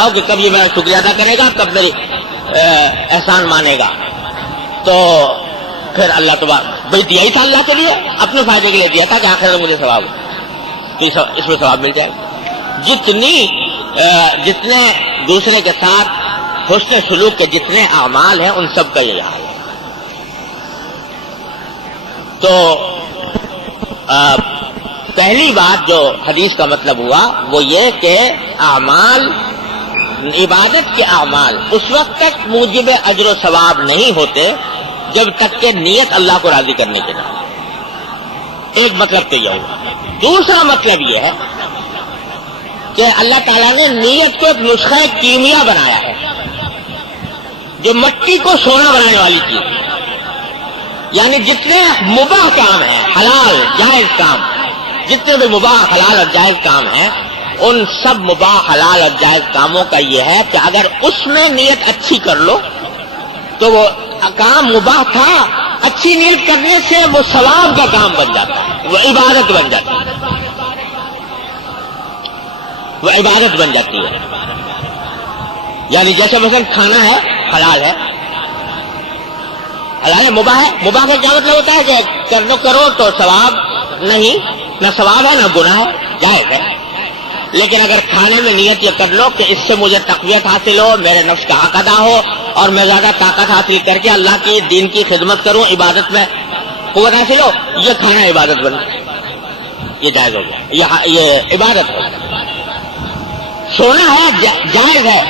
بتاؤ کہ کب یہ میرا شکریہ ادا کرے گا، کب میری احسان مانے گا. تو پھر اللہ تبارک بھائی دیا ہی تھا اللہ کے لیے، اپنے فائدے کے لیے دیا تھا کہ آخر میں مجھے ثواب تو اس میں ثواب مل جائے گا. جتنے دوسرے کے ساتھ حسن سلوک کے جتنے اعمال ہیں ان سب کا یہ حال ہے. تو پہلی بات جو حدیث کا مطلب ہوا وہ یہ کہ اعمال، عبادت کے اعمال اس وقت تک موجب اجر و ثواب نہیں ہوتے جب تک کہ نیت اللہ کو راضی کرنے کے لیے. ایک مطلب تو یہ ہوا. دوسرا مطلب یہ ہے کہ اللہ تعالیٰ نے نیت کو ایک نسخہ کیمیا بنایا ہے جو مٹی کو سونا بنانے والی چیز ہے. یعنی جتنے مباح کام ہیں، حلال جائز کام، جتنے بھی مباح حلال اور جائز کام ہیں، ان سب مباح حلال اور جائز کاموں کا یہ ہے کہ اگر اس میں نیت اچھی کر لو تو وہ کام مباح تھا، اچھی نیت کرنے سے وہ ثواب کا کام بن جاتا ہے، وہ عبادت بن جاتی ہے، وہ عبادت بن جاتی ہے. یعنی جیسے مثلا کھانا ہے حلال ہے، حلال ہے، مباح ہے. مباح کا کیا مطلب ہوتا ہے کہ کرو تو ثواب نہیں، نہ ثواب ہے نہ گناہ ہے، جائز ہے. لیکن اگر کھانے میں نیت یہ کر لو کہ اس سے مجھے تقویت حاصل ہو، میرے نفس کا حق ادا ہو اور میں زیادہ طاقت حاصل کر کے اللہ کی دین کی خدمت کروں، عبادت میں قوت حاصل ہو، یہ کھانا عبادت بن، یہ جائز ہو گیا، یہ عبادت ہو گیا. سونا ہے جائز ہے،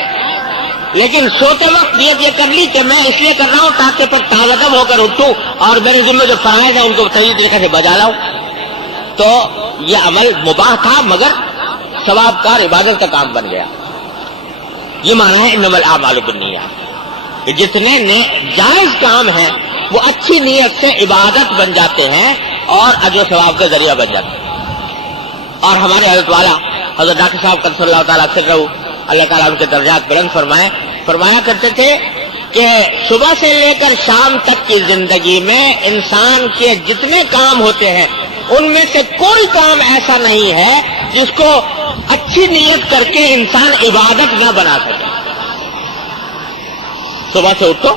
لیکن سوتے وقت نیت یہ کر لی کہ میں اس لیے کر رہا ہوں تاکہ پھر تازہ ہو کر اٹھوں اور میرے ذمہ جو فرائض ہیں ان کو صحیح طریقے سے بجا لاؤں، تو یہ عمل مباح تھا مگر ثواب کار عبادت کا کام بن گیا. یہ معنی ہے انما الاعمال بالنیات، کہ جتنے جائز کام ہیں وہ اچھی نیت سے عبادت بن جاتے ہیں اور اجر و ثواب کا ذریعہ بن جاتے ہیں. اور ہمارے حضرت والا حضرت ڈاکٹر صاحب قدس اللہ تعالیٰ سے اللہ تعالیٰ ان کے درجات بلند فرمایا کرتے تھے کہ صبح سے لے کر شام تک کی زندگی میں انسان کے جتنے کام ہوتے ہیں ان میں سے کوئی کام ایسا نہیں ہے جس کو اچھی نیت کر کے انسان عبادت نہ بنا سکے. صبح سے اٹھو،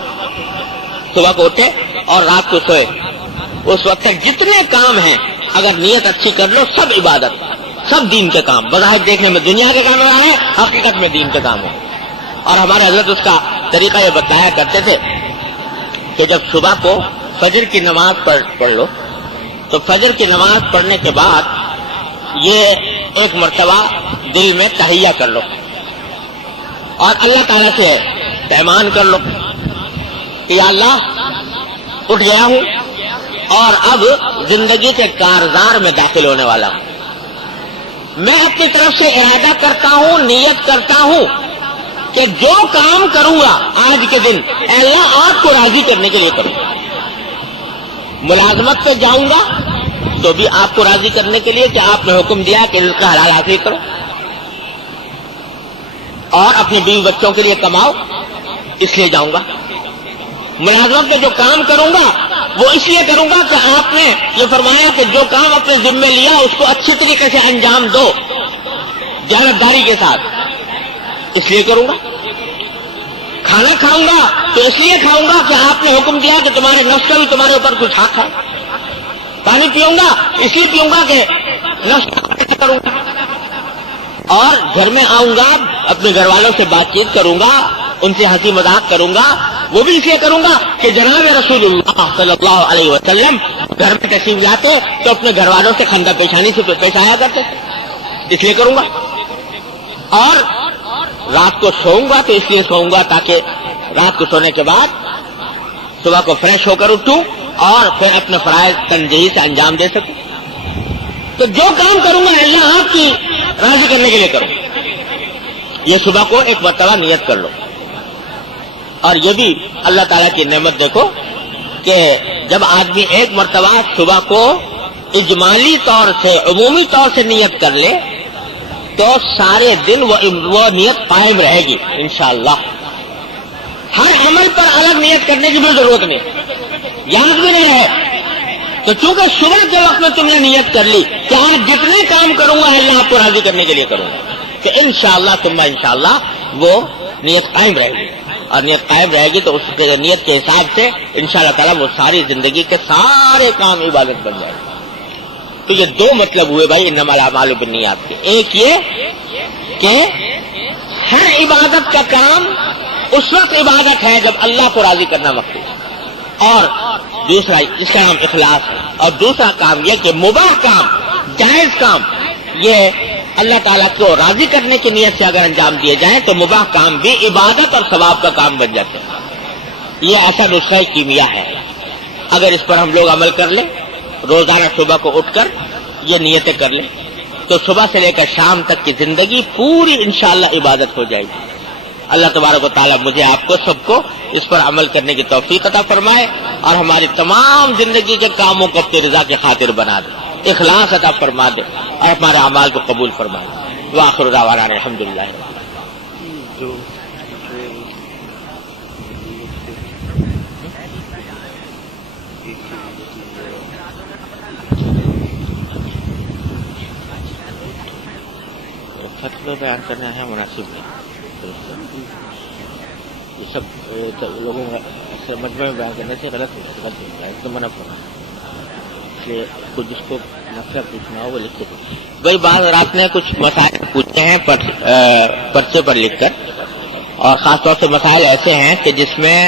صبح کو اٹھے اور رات کو سوئے، اس وقت تک جتنے کام ہیں اگر نیت اچھی کر لو سب عبادت، سب دین کے کام. بظاہر دیکھنے میں دنیا کے کام ہو رہا ہے، حقیقت میں دین کے کام ہو. اور ہمارے حضرت اس کا طریقہ یہ بتایا کرتے تھے کہ جب صبح کو فجر کی نماز پڑھ لو تو فجر کی نماز پڑھنے کے بعد یہ ایک مرتبہ دل میں تحیہ کر لو اور اللہ تعالیٰ سے پیمان کر لو کہ یا اللہ اٹھ گیا ہوں اور اب زندگی کے کارزار میں داخل ہونے والا ہوں. میں اپنی طرف سے ارادہ کرتا ہوں، نیت کرتا ہوں کہ جو کام کروں گا آج کے دن اے اللہ آپ کو راضی کرنے کے لیے کروں گا. ملازمت پہ جاؤں گا تو بھی آپ کو راضی کرنے کے لیے کہ آپ نے حکم دیا کہ رزق حلال حاصل کرو، اور اپنے بیوی بچوں کے لیے کماؤ، اس لیے جاؤں گا. ملازمت پہ جو کام کروں گا وہ اس لیے کروں گا کہ آپ نے یہ فرمایا کہ جو کام اپنے ذمہ لیا اس کو اچھی طریقے سے انجام دو جانبداری کے ساتھ، اس لیے کروں گا. کھانا کھاؤں گا تو اس لیے کھاؤں گا کہ آپ نے حکم دیا کہ تمہارے نفس کا بھی تمہارے اوپر کچھ حق ہے. پانی پیوں گا اس لیے پیوں گا کہ نفس کروں گا. اور گھر میں آؤں گا اپنے گھر والوں سے بات چیت کروں گا، ان سے ہنسی مذاق کروں گا، وہ بھی اس لیے کروں گا کہ جناب رسول اللہ صلی اللہ علیہ وسلم گھر میں تشریف لاتے تو اپنے گھر والوں سے خندہ پیشانی سے پیش آیا کرتے، اس لیے کروں گا. اور رات کو سوؤں گا تو اس لیے سوؤں گا تاکہ رات کو سونے کے بعد صبح کو فریش ہو کر اٹھوں اور پھر اپنے فرائض تنجیح سے انجام دے سکوں. تو جو کام کروں گا اللہ آپ کی راضی کرنے کے لیے کروں. یہ صبح کو ایک مرتبہ نیت کر لو. اور یہ بھی اللہ تعالیٰ کی نعمت دیکھو کہ جب آدمی ایک مرتبہ صبح کو اجمالی طور سے عمومی طور سے نیت کر لے تو سارے دن وہ نیت قائم رہے گی انشاءاللہ. ہر عمل پر الگ نیت کرنے کی بھی ضرورت نہیں، یاد بھی نہیں ہے. تو چونکہ صبح کے وقت میں تم نے نیت کر لی کہ آج جتنے کام کروں گا اللہ آپ کو راضی کرنے کے لیے کروں گا، کہ انشاءاللہ ثم انشاءاللہ وہ نیت قائم رہے گی، اور نیت قائم رہے گی تو اس کے نیت کے حساب سے انشاءاللہ تعالیٰ وہ ساری زندگی کے سارے کام عبادت بن جائے گے۔ تو یہ دو مطلب ہوئے بھائی انما الاعمال بالنیات کے۔ ایک یہ کہ ہر عبادت کا کام اس وقت عبادت ہے جب اللہ کو راضی کرنا مقصود ہے، اور دوسرا اس کا نام اخلاص ہے، اور دوسرا کام یہ کہ مباح کام، جائز کام، یہ اللہ تعالیٰ کو راضی کرنے کی نیت سے اگر انجام دیے جائیں تو مباح کام بھی عبادت اور ثواب کا کام بن جاتے ہیں۔ یہ ایسا نسخہ کیمیا ہے، اگر اس پر ہم لوگ عمل کر لیں، روزانہ صبح کو اٹھ کر یہ نیتیں کر لیں، تو صبح سے لے کر شام تک کی زندگی پوری انشاءاللہ عبادت ہو جائے گی۔ اللہ تبارک و تعالیٰ مجھے آپ کو سب کو اس پر عمل کرنے کی توفیق عطا فرمائے، اور ہماری تمام زندگی کے کاموں کو اپنی رضا کی خاطر بنا دے، اخلاص عطا فرما دے، اور ہمارے اعمال کو قبول فرما دے۔ وآخر دعوانا الحمدللہ۔ فتویٰ بیان کرنا ہے مناسب نہیں، یہ سب لوگوں کا مجمع میں بیان کرنے سے غلط ہوتا ہے، اس کو منع کرنا، اس لیے کچھ جس کو مسئلہ پوچھنا ہو وہ لکھ کے دیں۔ بھائی بعض رات نے کچھ مسائل پوچھے ہیں پرچے پر لکھ کر، اور خاص طور سے مسائل ایسے ہیں کہ جس میں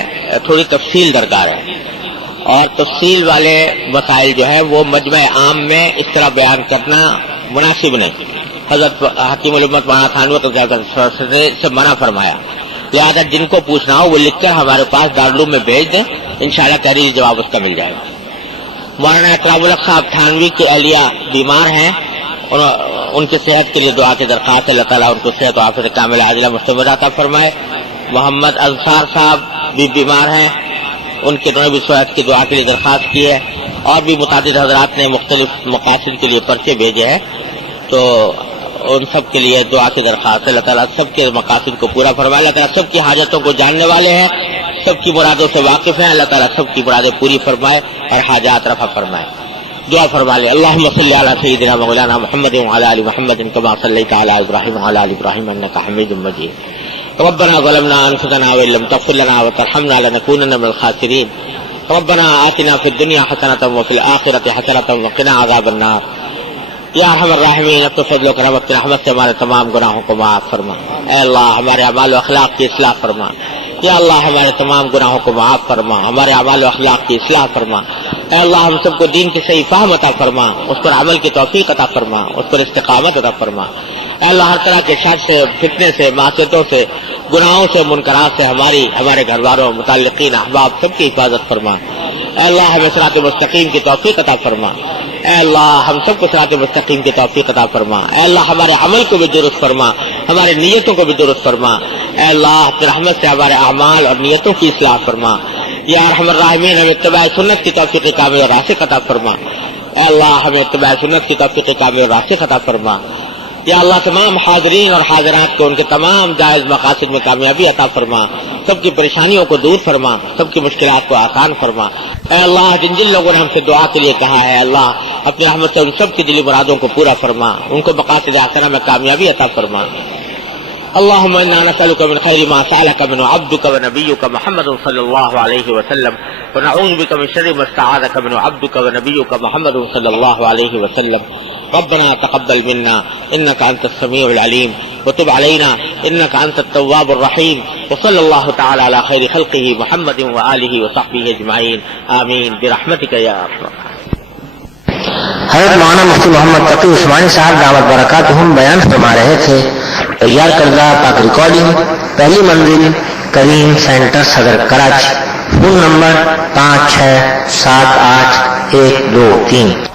تھوڑی تفصیل درکار ہے، اور تفصیل والے مسائل جو ہے وہ مجمع عام میں اس طرح بیان کرنا مناسب نہیں۔ حضرت حکیم الامت مولانا تھانوی سے منع فرمایا، لہٰذا جن کو پوچھنا ہو وہ لکھ کر ہمارے پاس دارالعلوم میں بھیج دیں، انشاءاللہ تحریری جواب اس کا مل جائے گا۔ مولانا اکرام الحق صاحب تھانوی کی اہلیہ بیمار ہیں، ان کی صحت کے لیے دعا کی درخواست، اللہ تعالیٰ ان کو صحت و عافیت کاملہ عاجلہ مستمرہ عطا فرمائے۔ محمد انصار صاحب بھی بیمار ہیں، ان کے انہوں نے بھی صحت کی دعا کے لیے درخواست کی ہے، اور بھی متعدد حضرات نے مختلف مقاصد کے لیے پرچے بھیجے ہیں، تو ان سب کے لیے دعا کی درخواست ہے، اللہ تعالیٰ سب کے مقاصد کو پورا فرمائے، اللہ تعالیٰ سب کی حاجتوں کو جاننے والے ہیں، سب کی مرادوں سے واقف ہیں، اللہ تعالیٰ سب کی مرادیں پوری فرمائے اور حاجات رفع فرمائے۔ دعا فرما لے، اللہم صلی علی سیدنا مولانا محمد وعلی آل محمد کما صلیت علی ابراہیم وعلی آل ابراہیم انک حمید مجید۔ ربنا ظلمنا انفسنا وان لم تغفر لنا وترحمنا لنکونن من الخاسرین۔ ربنا آتنا فی الدنیا حسنۃ وفی الآخرۃ حسنۃ وقنا عذاب النار۔ یا ارحم الراحمین، اپنے فضل و کرم اپنے رحمت سے ہمارے تمام گناہوں کو معاف فرما۔ اے اللہ ہمارے اعمال و اخلاق کی اصلاح فرما، یا اللہ ہمارے تمام گناہوں کو معاف فرما، ہمارے اعمال و اخلاق کی اصلاح فرما۔ اے اللہ ہم سب کو دین کی صحیح فہم عطا فرما، اس پر عمل کی توفیق عطا فرما، اس پر استقامت عطا فرما۔ اے اللہ ہر طرح کے شر سے، فتنے سے، معصیتوں سے، گناہوں سے، منکرات سے ہمارے گھر والوں، متعلقین، احباب سب کی حفاظت فرما۔ اے اللہ ہمیں صراط مستقیم کی توفیق عطا فرما۔ اے اللہ ہم سب کو صراط مستقیم کی توفیق عطا فرما۔ اے اللہ ہمارے عمل کو بھی درست فرما، ہمارے نیتوں کو بھی درست فرما۔ اے اللہ اپنی رحمت سے ہمارے اعمال اور نیتوں کی اصلاح فرما۔ یا ارحم الراحمین ہمیں اتباع سنت کی توفیق کامل اور راسخ عطا فرما۔ اے اللہ ہمیں اتباع سنت کی توفیق کامل اور راسخ عطا فرما۔ یا اللہ تمام حاضرین اور حاضرات کو ان کے تمام جائز مقاصد میں کامیابی عطا فرما، سب کی پریشانیوں کو دور فرما، سب کی مشکلات کو آسان فرما۔ اے اللہ جن لوگوں نے ہم سے دعا کے لیے کہا ہے، اللہ اپنی رحمت سے ان سب کی دلی مرادوں کو پورا فرما، ان کو مقاصد حسنہ میں کامیابی عطا فرما۔ اللهم انا نسألك من خير ما سألك منه عبدك ونبيك محمد صلى الله عليه وسلم، ونعوذ بك من شر ما استعاذك منه عبدك ونبيك محمد صلى الله عليه وسلم۔ ربنا تقبل منا انك انت السميع العليم، وتب علينا انك انت التواب الرحيم، وصلى الله تعالى على خير خلقه محمد وآله وصحبه اجمعين، آمين برحمتك يا ارحم الراحمين۔ حضرت مولانا مفتی محمد تقی عثمانی صاحب دعوت برکاتہم بیان فرما رہے تھے۔ تیار کردہ پاک ریکارڈنگ، پہلی منزل کریم سینٹر صدر کراچی، فون نمبر 5678 123۔